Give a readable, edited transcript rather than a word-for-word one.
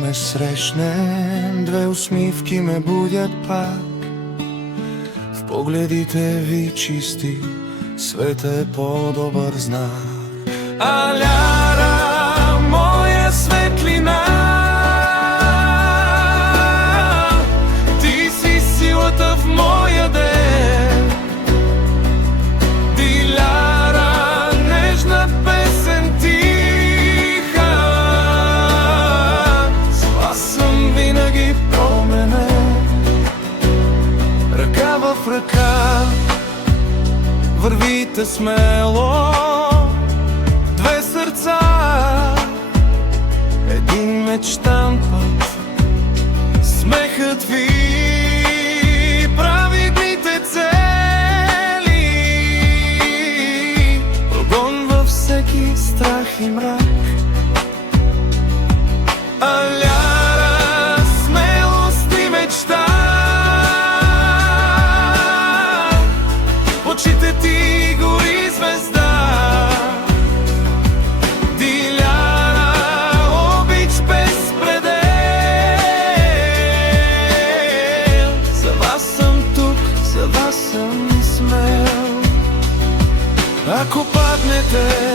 ме срещнем, две усмивки ме будят пак. В погледите ви чисти, света е по-добър знак. Аляра, моя светлина, ти си силата в моя ден. Диляра, нежна песен тиха, с вас съм винаги променен. Ръка в ръка вървите смело, две сърца, един мечтан път. Смехът ви прави дните цели, прогонва всеки страх и мрак. Аляра, смелост и мечта, в очите ти гори звезда. Диляра, обич без предел, за вас съм тук, за вас съм смел. Ако паднете